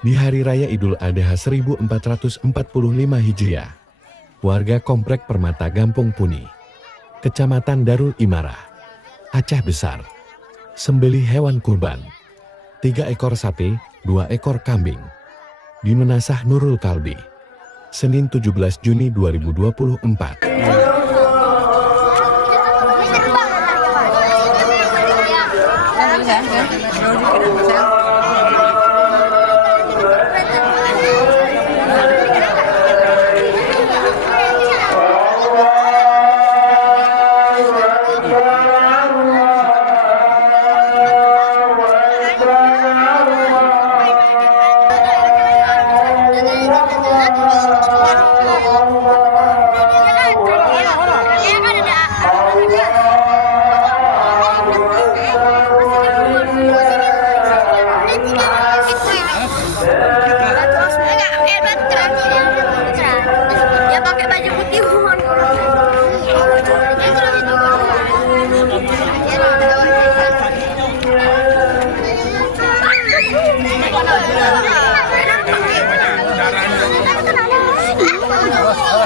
Di Hari Raya Idul Adha 1445 Hijriah, warga Komplek Permata Gampung Puni, Kecamatan Darul Imarah, Aceh Besar, sembelih hewan kurban, 3 ekor sapi, 2 ekor kambing, di Menasah Nurul Kalbi, Senin 17 Juni 2024.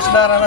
Saudara